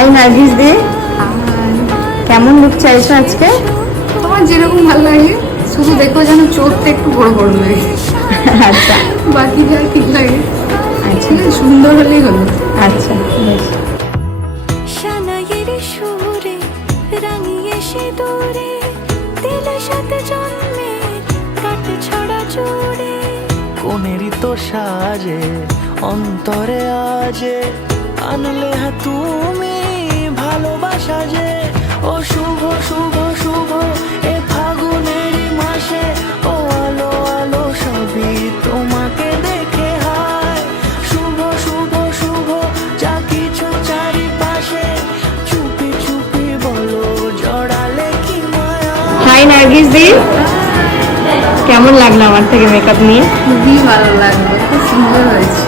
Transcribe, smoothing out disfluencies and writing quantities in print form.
High Nargis দি, কেমন look চাইছো আজকে? তোমার যেরকম ভালো লাগে, শুধু দেখো যেন চোখটা একটু বড় বড় লাগে। আচ্ছা বাকি যা ঠিক লাগে, আচ্ছা সুন্দর হলেই হলো। আচ্ছা বেশ। শানাইয়ের সুরে রাঙিয়ে সিঁদুরে দিলের সাথে জন্মে কাটে ছড়া জুড়ে কোনেরই তো সাজে অন্তরে আজে আনলে হ্যাঁ তুমি ভালোবাসা যে ও শুভ শুভ শুভ এ ফাগুনেরই মাসে ও আলো আলো সবই তোমাকে দেখে হায় শুভ শুভ শুভ যা কিছু চারিপাশে চুপি চুপি বলো জড়ালে কি মায়া। হাই নার্গিস দি, কেমন লাগলো আমার থেকে মেকআপ নিয়ে? খুবই ভালো লাগলো, খুব সুন্দর হয়েছে।